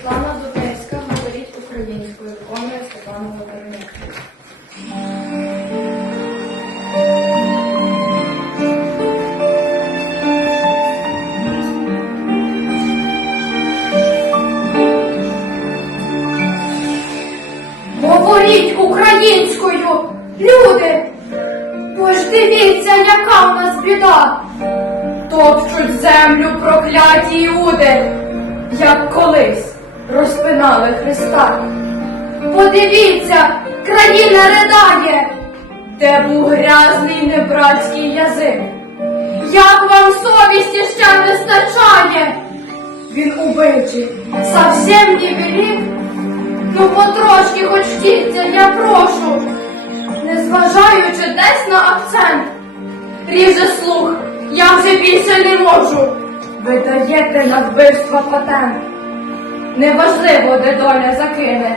Світлана Дуденська говорить українською, виконує Світлана Вотерник. Говоріть українською, люди, Бо ж дивіться, яка в нас біда, топчуть землю прокляті люди, як колись розпинали Христа. Подивіться, країна ридає, де був грязний небратський язик. Як вам совісті ще вистачає? Він убивчий, совсем не велик. Ну потрошки хоч втіться, я прошу, незважаючи десь на акцент. Ріже слух, я вже більше не можу. Ви даєте на вбивство патент. Неважливо, де доля закине.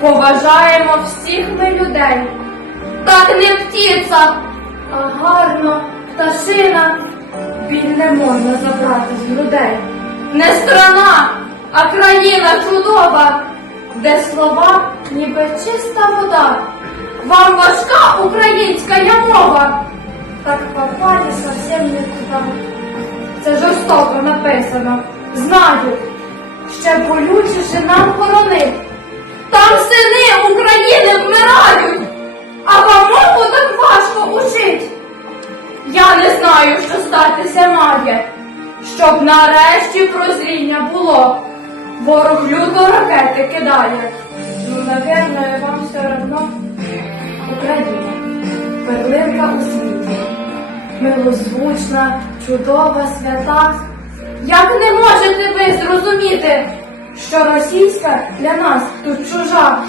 Поважаємо всіх ми людей. Так не птіця, а гарно пташина. Біль не можна забрати з людей. Не страна, а країна чудова, де слова ніби чиста вода. Вам важка українська мова. Так попали совсем не туди. Це жорстоко написано. Знаю, ще болючіше нам хоронить. Там сини України вмирають, а вам мову так важко учить. Я не знаю, що статися має, щоб нарешті прозріння було. Ворог люто ракети кидає. Ну, напевно, вам все одно Україна, перлинка у світі, милозвучна, чудова, свята. Як не можете ви зрозуміти, що російська для нас тут чужа?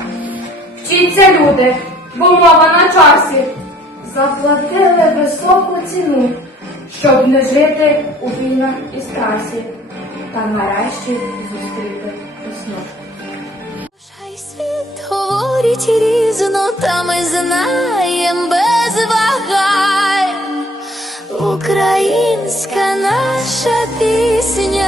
Вчіться люди, бо мова на часі. Заплатили високу ціну, щоб не жити у війнах і страсі, та нарешті зустріти весну. Світ говорить різно, та ми знаєм без вагань. Українська наша пісня.